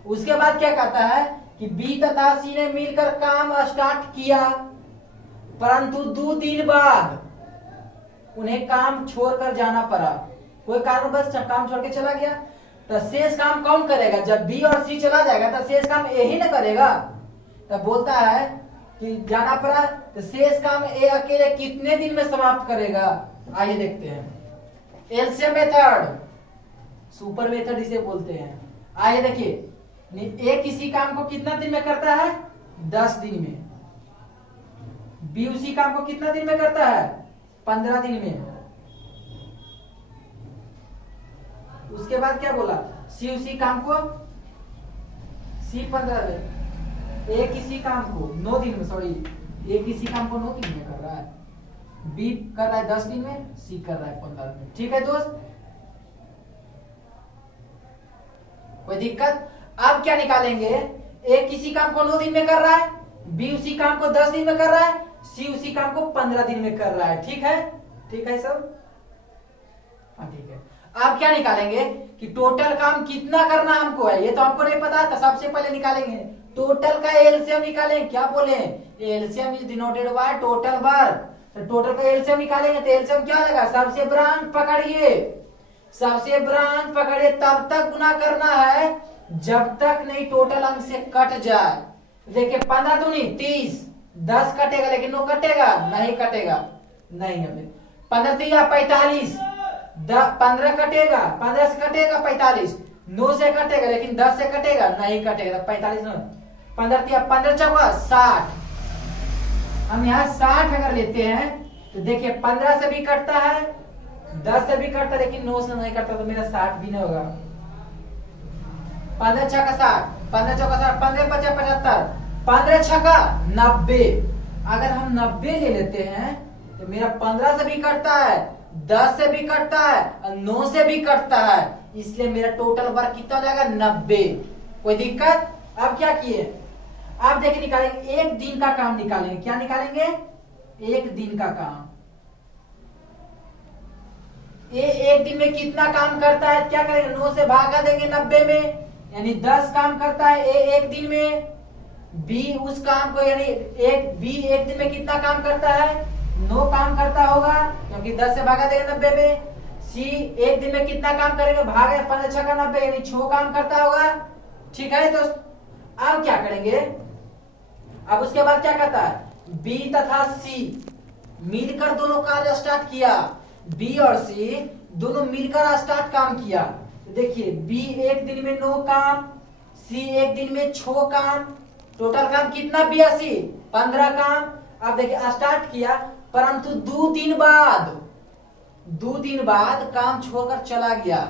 उसके बाद क्या कहता है कि बी तथा सी ने मिलकर काम स्टार्ट किया, परंतु 2 दिन बाद उन्हें काम छोड़कर जाना पड़ा। कोई कारणवश काम छोड़ के चला गया, तो शेष काम कौन करेगा? जब बी और सी चला जाएगा तो शेष काम ए ही ना करेगा। तब बोलता है कि जाना पड़ा, तो शेष काम ए अकेले कितने दिन में समाप्त करेगा? आइए देखते हैं। एलसीएम मेथड, सुपर मेथड इसे बोलते हैं। आइए देखिए, ए किसी काम को कितना दिन में करता है? 10 दिन में। बी उसी काम को कितना दिन में करता है? 15 दिन में। उसके बाद क्या बोला? सी उसी काम को, सी 15 दिन, ए किसी काम को 9 दिन में, सॉरी, ए किसी काम को 9 दिन में कर रहा है, बी कर रहा है 10 दिन में, सी कर रहा है 15 दिन में। ठीक है दोस्त, कोई दिक्कत? अब क्या निकालेंगे? ए किसी काम को 9 दिन में कर रहा है, बी उसी काम को 10 दिन में कर रहा है, सी उसी काम को 15 दिन में कर रहा है। ठीक है, ठीक है सब? हाँ ठीक है। अब क्या निकालेंगे कि टोटल काम कितना करना हमको है? ये तो हमको नहीं पता था। सबसे पहले निकालेंगे टोटल का एलसीएम निकालेंगे। क्या बोले? LCM is denoted by total work. तो टोटल का एलसीएम निकालेंगे तो एलसीएम क्या हो जाएगा? सबसे ब्रांच पकड़िए, सबसे ब्रांच पकड़िए, तब तक गुना करना है जब तक नहीं टोटल अंक से कट जाए। देखिए 15 दूनी 30, 10 कटेगा लेकिन 9 कटेगा नहीं, कटेगा नहीं। हमें 15 3 45, 15 कटेगा, 15 से कटेगा 45, 9 से कटेगा लेकिन 10 से कटेगा नहीं, कटेगा 45, 15 3 15 चौका 60। हम यहाँ 60 अगर लेते हैं तो देखिए 15 से भी कटता है, 10 से भी कटता है, लेकिन 9 से नहीं कटता, तो मेरा 60 भी नहीं होगा। 15 छक्का 60, 15 चौका 60, 15 पचा 75, 15 छक्का 90। अगर हम 90 ले लेते हैं तो मेरा 15 से भी कटता है, 10 से भी कटता है और 9 से भी कटता है, इसलिए मेरा टोटल वर्क कितना हो जाएगा? 90। कोई दिक्कत? अब क्या किए? अब देखिए निकालेंगे 1 दिन का काम निकालेंगे। क्या निकालेंगे? 1 दिन का काम। ये 1 दिन में कितना काम करता है? क्या करेंगे? 9 से भागा देंगे 90 में, यानी 10 काम करता है ए 1 दिन में। बी उस काम को, यानी बी 1 दिन में कितना काम करता है? 9 काम करता होगा, क्योंकि 10 से भागा देगा 90 में। सी 1 दिन में कितना काम करेगा? भागा 15 छक्का 90, यानी 6 काम करता होगा। ठीक है दोस्त, अब क्या करेंगे? अब उसके बाद क्या करता है? बी तथा सी मिलकर दोनों कार्य स्टार्ट किया। बी और सी दोनों मिलकर स्टार्ट काम किया। तो देखिए बी 1 दिन में 9 काम, सी 1 दिन में 6 काम, टोटल काम कितना? 82, 15 काम। अब देखिए स्टार्ट किया, परंतु 2 दिन बाद काम छोड़कर चला गया।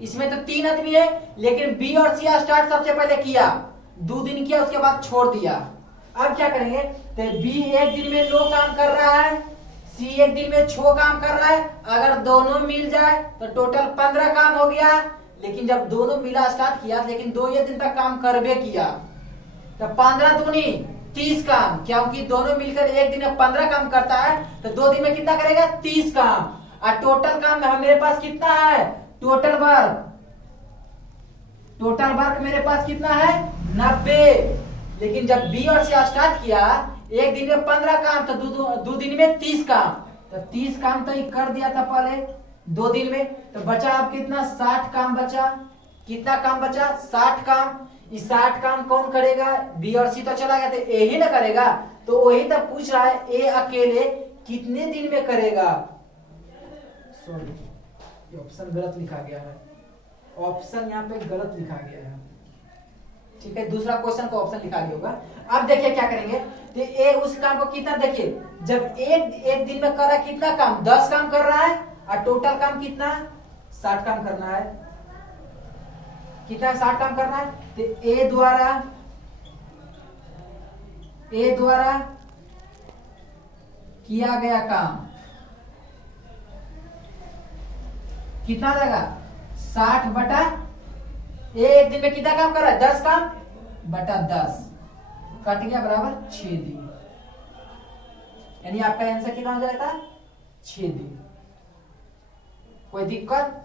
इसमें तो 3 आदमी है, लेकिन बी और सी स्टार्ट सबसे पहले किया, 2 दिन किया, उसके बाद छोड़ दिया। अब क्या करेंगे? तो बी 1 दिन में 9 काम कर रहा है, सी 1 दिन में 6 काम कर रहा है। अगर दोनों मिल जाए तो टोटल 15 काम हो गया। लेकिन जब दोनों मिला स्टार्ट किया, लेकिन 2 दिन तक काम करबे किया, तो 15 दूनी 30 काम, क्योंकि दोनों मिलकर 1 दिन में 15 काम करता है, तो 2 दिन में कितना करेगा? 30 काम। और टोटल काम मेरे पास कितना है? टोटल वर्क मेरे पास कितना है? 90। लेकिन जब बी और सी स्टार्ट किया, 1 दिन में 15 काम, तो 2 दिन में 30 काम, तो 30 काम तो कर दिया था पहले 2 दिन में, तो बचा अब कितना? 60 काम बचा। कितना काम बचा? 60 काम। इस 60 काम कौन करेगा? बी और सी तो चला गया, तो ए ही ना करेगा। तो वही तो पूछ रहा है, ए अकेले कितने दिन में करेगा? सॉरी, ये ऑप्शन गलत लिखा गया है, ऑप्शन यहाँ पे गलत लिखा गया है। ठीक है, दूसरा क्वेश्चन को ऑप्शन लिखा गया होगा। अब देखिए क्या करेंगे, तो ए उस काम को कितना? देखिए जब एक दिन में कर रहा है कितना काम? 10 काम कर रहा है, और टोटल काम कितना? 60 काम करना है। कितना? 60 काम करना है। तो ए द्वारा किया गया काम कितना देगा? 60 बटा, ए 1 दिन में कितना काम कर रहा है? 10 काम बटा 10, कट गया बराबर 6 दिन। यानी आपका आंसर कितना हो जाएगा? 6 दिन। कोई दिक्कत?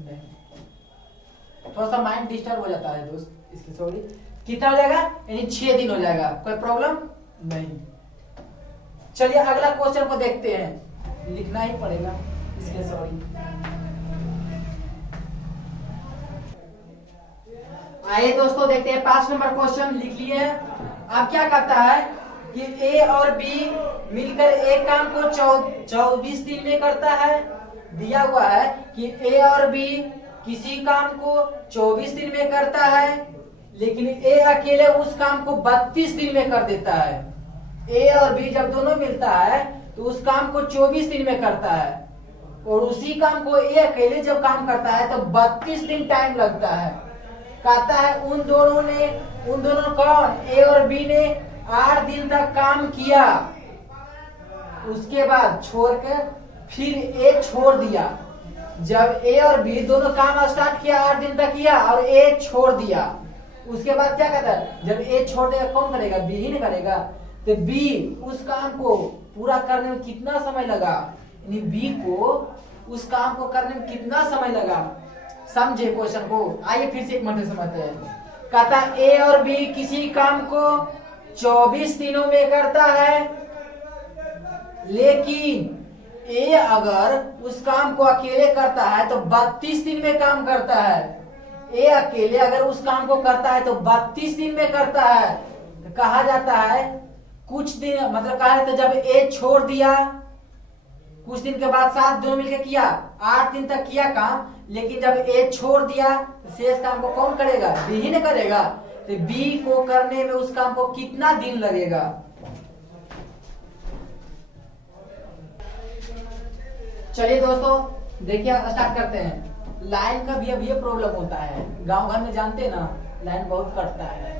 नहीं। थोड़ा सा माइंड डिस्टर्ब हो जाता है दोस्त, इसकी सॉरी। कितना हो जाएगा, यानी 6 दिन हो जाएगा, कोई प्रॉब्लम नहीं। चलिए अगला क्वेश्चन को देखते हैं, लिखना ही पड़ेगा इसके सॉरी। आइए दोस्तों देखते हैं 5 नंबर क्वेश्चन, लिख लिए। अब क्या करता है कि ए और बी मिलकर एक काम को 24 दिन में करता है। दिया हुआ है कि ए और बी किसी काम को 24 दिन में करता है, लेकिन ए अकेले उस काम को 32 दिन में कर देता है। ए और बी जब दोनों मिलता है तो उस काम को 24 दिन में करता है, और उसी काम को ए अकेले जब काम करता है तो 32 दिन टाइम लगता है। कहता है उन दोनों कौन, ए और बी ने 8 दिन तक काम किया, उसके बाद छोड़कर फिर ए छोड़ दिया। जब ए और बी दोनों काम स्टार्ट किया, 8 दिन तक किया और ए छोड़ दिया, उसके बाद क्या कहता है, जब ए छोड़ देगा कौन करेगा, बी ही नहीं करेगा। तो बी उस काम को पूरा करने में कितना समय लगा, यानी बी को उस काम को करने में कितना समय लगा, समझे क्वेश्चन को। आइए फिर से एक मिनट समझते हैं। कहता ए और बी किसी काम को 24 दिनों में करता है, लेकिन ए अगर उस काम को अकेले करता है तो 32 दिन में काम करता है। ए अकेले अगर उस काम को करता है तो 32 दिन में करता है। तो कहा जाता है कुछ दिन, मतलब कहा जाता है जब ए छोड़ दिया, कुछ दिन के बाद साथ दोनों मिलकर किया, 8 दिन तक किया काम, लेकिन जब ए छोड़ दिया तो शेष काम को कौन करेगा, बी ही नहीं करेगा। तो बी को करने में उस काम को कितना दिन लगेगा। चलिए दोस्तों देखिए स्टार्ट करते हैं। लाइन का भी अब ये प्रॉब्लम होता है, गांव घर में जानते हैं ना, लाइन बहुत कटता है,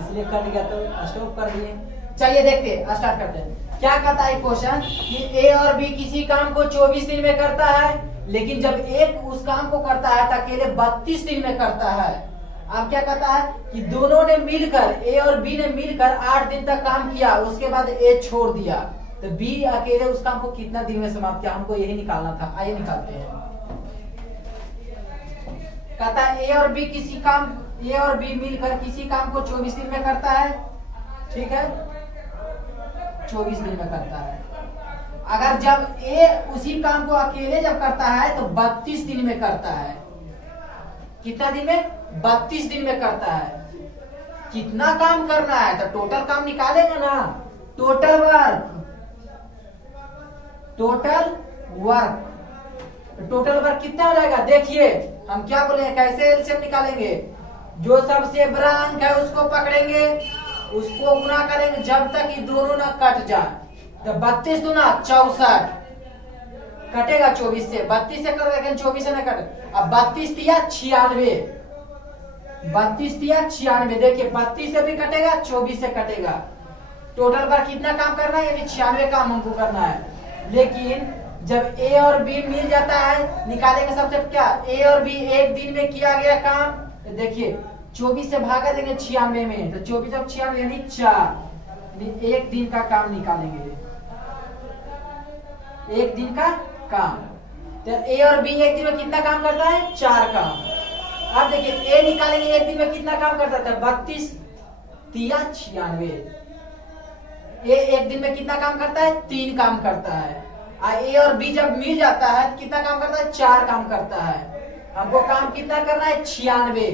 इसलिए कट गया तो स्टॉप कर दिए। चलिए देखते हैं, स्टार्ट करते हैं। क्या कहता है क्वेश्चन कि ए और बी किसी काम को 24 दिन में करता है, लेकिन जब एक उस काम को करता है तो अकेले 32 दिन में करता है। अब क्या कहता है कि दोनों ने मिलकर, ए और बी ने मिलकर 8 दिन तक काम किया, उसके बाद ए छोड़ दिया, तो बी अकेले उस काम को कितना दिन में समाप्त किया, हमको यही निकालना था। आइए निकालते हैं। कहता है ए और बी मिलकर किसी काम को 24 दिन में करता है, ठीक है, 24 दिन में करता है। अगर जब ए उसी काम को अकेले जब करता है तो 32 दिन में करता है। कितना दिन में, 32 दिन में करता है। कितना काम करना है तो टोटल काम निकालेगा ना, टोटल वर्क कितना हो जाएगा। देखिए हम क्या बोले, कैसे एलसीएम निकालेंगे, जो सबसे बड़ा अंक है उसको पकड़ेंगे, उसको गुना करेंगे जब तक ये दोनों ना कट जाए। तो 32 दूना 64 कटेगा 24 से, 32 से करोगे लेकिन 24 से ना कटे। अब 32 दिया 96, 32 दिया 96, देखिए 32 से भी कटेगा, 24 से कटेगा। टोटल पर कितना काम करना है, यानी 96 काम हमको करना है। लेकिन जब ए और बी मिल जाता है, निकालेंगे सबसे क्या, ए और बी एक दिन में किया गया काम, तो देखिए 24 से भागा देंगे 96 में, तो 24 अब 96 यानी 4, एक दिन का काम निकालेंगे, एक दिन का काम। तो ए और बी एक दिन में कितना काम करता है, 4 काम। अब देखिए ए निकालेंगे एक दिन में कितना काम करता है, 32 तिया 96। ए एक दिन में कितना काम करता है, 3 काम करता है। ए और बी जब मिल जाता है तो कितना काम करता है, 4 काम करता है। हमको काम कितना करना है, 96।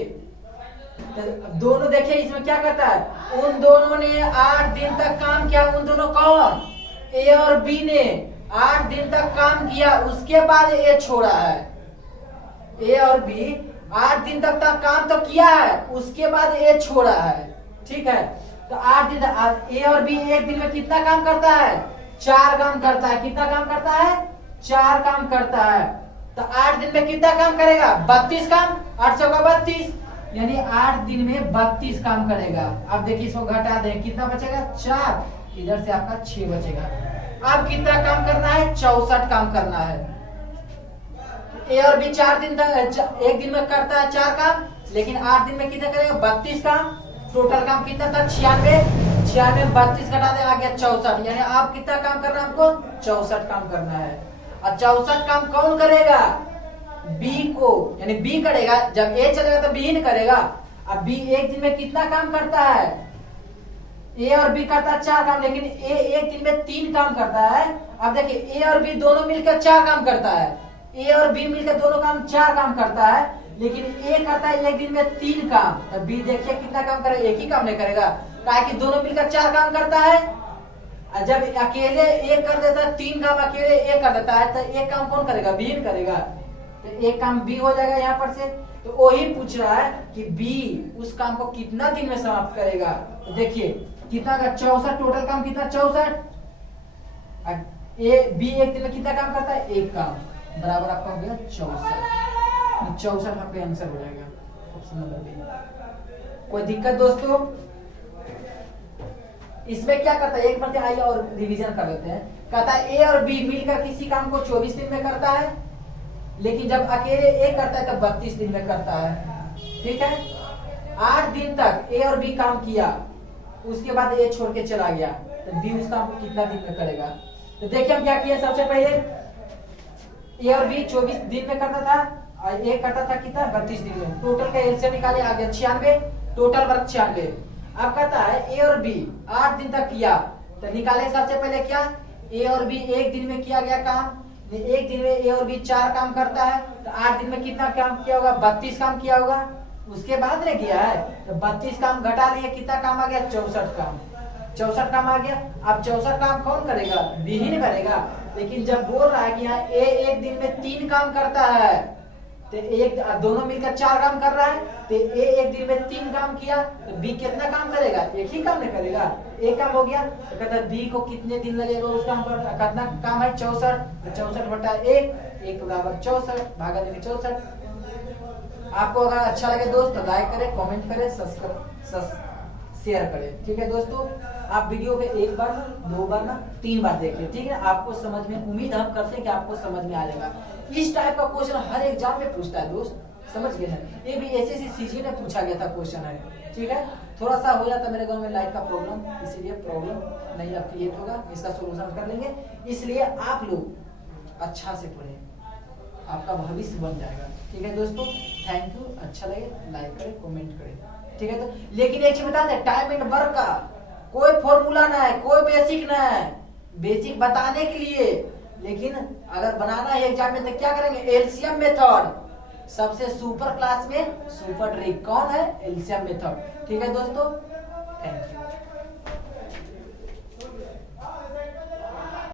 तो दोनों देखिए इसमें क्या करता है, उन दोनों ने 8 दिन तक काम किया। उन दोनों कौन, ए और बी ने 8 दिन तक काम किया, उसके बाद ए छोड़ा है। ए और बी 8 दिन तक काम तो किया है, उसके बाद ए छोड़ा है, ठीक है। तो 8 दिन, ए और बी एक दिन में कितना काम करता है, 4 काम करता है। कितना काम करता है, 4 काम करता है। तो 8 दिन में कितना काम करेगा, 32 काम, 800 का 32, यानी 8 दिन में 32 काम करेगा। अब देखिए इसको घटा दें, कितना बचेगा, 4, इधर से आपका 6 बचेगा। अब कितना काम करना है, 64 काम करना है। ए और बी 4 दिन तक एक दिन में करता है 4 काम, लेकिन 8 दिन में कितना करेगा, 32 काम। टोटल काम कितना था, 96 32 घटा दे, आ गया 64, यानी आप कितना काम करना है, हमको 64 काम करना है। और 64 काम कौन करेगा, बी को, यानी बी करेगा, जब ए चलेगा तो बी नहीं करेगा। अब बी एक दिन में कितना काम करता है, ए और बी करता है 4 काम, लेकिन ए एक दिन में 3 काम करता है। अब देखिए ए और बी दोनों मिलकर 4 काम करता है, ए और बी मिलकर दोनों काम 4 काम करता है, लेकिन ए करता है एक दिन में 3 काम। तो बी देखिए कितना काम करेगा, एक ही काम नहीं करेगा, कहा कि दोनों मिलकर 4 काम करता है। और जब अकेले एक कर देता है 3 काम, अकेले एक कर देता है, तो एक काम कौन करेगा, बी करेगा, तो एक काम बी हो जाएगा यहाँ पर से। तो वही पूछ रहा है कि बी उस काम को कितना दिन में समाप्त करेगा। तो देखिए कितना का 64, टोटल काम कितना 64। ए बी एक दिन में कितना काम करता है, एक काम, बराबर आपका हो गया 64। 64 आपका आंसर हो जाएगा ऑप्शन नंबर बी। कोई दिक्कत दोस्तों? इसमें क्या करता है, एक बार आइए और रिवीजन कर लेते हैं। कहता है ए और बी मिलकर किसी काम को 24 दिन में करता है, लेकिन जब अकेले ए करता है तब 32 दिन में करता है। ठीक है, 8 दिन तक ए और बी काम किया, उसके बाद ए छोड़ के चला गया, तो बी उस काम को कितना दिन में करेगा। तो देखिए हम क्या किए, सबसे पहले ए और बी 24 दिन में करता था और ए करता था कितना 32 दिन में। टोटल का एलसीएम निकाले, आ गया 96, टोटल वर्क 96। अब कहता है ए और बी 8 दिन तक किया, तो निकाले सबसे पहले क्या, ए और बी एक दिन में किया गया काम, एक दिन में ए और बी 4 काम करता है, तो 8 दिन में कितना काम किया होगा, 32 काम किया होगा। उसके बाद ने किया है तो 32 काम घटा लिए, कितना काम आ गया, 64 काम। 64 काम आ गया। अब 64 काम कौन करेगा, बी ही करेगा। लेकिन जब बोल रहा है कि यहाँ ए एक दिन में 3 काम करता है, तो एक दोनों मिलकर 4 काम कर रहा है, तो ए एक दिन में 3 काम किया, तो बी कितना काम करेगा, एक ही काम नहीं करेगा, एक काम हो गया। तो कहता है बी को कितने दिन लगेगा उस काम पर, कितना काम है 64, 64 बटा 1 बराबर 64, भागा देंगे 64। आपको अगर अच्छा लगे दोस्त तो लाइक करें, कमेंट करें, सब्सक्राइब शेयर करें। ठीक है दोस्तों, आप वीडियो पे 1 बार 2 बार ना 3 बार देखिए, ठीक है, आपको समझ में, उम्मीद हम करते हैं कि आपको समझ में आ जाएगा। इस टाइप का क्वेश्चन हर एग्जाम में पूछता है दोस्त, समझ गए ना, ये भी एसएससी सीजी में पूछा गया था क्वेश्चन है। ठीक है, थोड़ा सा हो जाता मेरे गांव में लाइट का प्रॉब्लम, इसीलिए प्रॉब्लम नहीं अब क्रिएट होगा, इसका सोल्यूशन कर लेंगे। इसलिए आप लोग अच्छा से पढ़ें, आपका भविष्य बन जाएगा। ठीक है दोस्तों, थैंक यू, अच्छा लगे लाइक करें, कमेंट करें। ठीक है, तो लेकिन एक चीज बता दें, टाइम एंड वर्क का कोई फॉर्मूला ना है, कोई बेसिक ना है, बेसिक बताने के लिए, लेकिन अगर बनाना है एग्जाम में तो क्या करेंगे, एलसीएम मेथड। सबसे सुपर क्लास में सुपर ट्रिक कौन है, एलसीएम मेथड। ठीक है दोस्तों, थैंक यू।